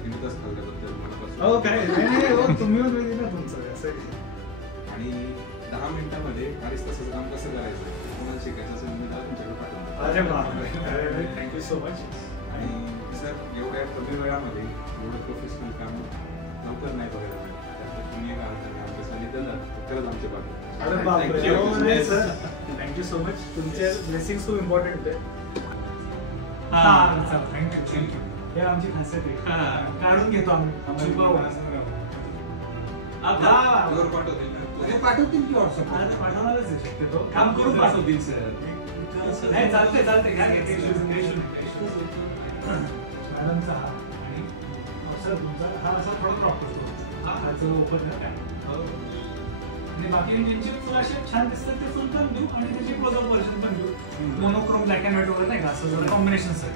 तुम्ही तसं खाल्ल्याबद्दल मनापासून हो काय नाही हो तुम्ही पण वेगळी ना तुमचं असं आणि 10 मिनिटांमध्ये 2.5 तासाचं काम कसं करायचं कोणाला शिकायचं असेल मी त्याला तुमच्याकडे पाठवतो. अरे बापरे थँक्यू सो मच. आणि सर एवढ्या कमी वेळामध्ये एवढं प्रोफेशनल काम लवकर नाही बघायला मिळत. त्यात तुम्ही एक आहात आणि आमच्या सांगितलं ना खरंच आमचे पाठवतो. अरे बापरे सर थँक्यू सो मच. तुमचे ब्लेसिंग्स खूप इम्पॉर्टंट आहे. हा थँक्यू हे आमची खासियत आहे. काढून घेतो आम्ही पाठवतील की व्हॉट्सअप पाठवणारच आहे शक्यतो. काम करून पाठवतील सर. नाही चालते घ्या मॅडमचा हा आणि सर तुमचा हा असा थोडा क्रॉप करतो हा जो ओपन आणि बाकी ज्यांचे असे छान दिसतात ते फुल पण देऊ आणि त्याची क्लोजअप व्हर्जन पण देऊ. मोनोक्रोम ब्लॅक अँड व्हाईट वगैरे नाही का असं कॉम्बिनेशन सर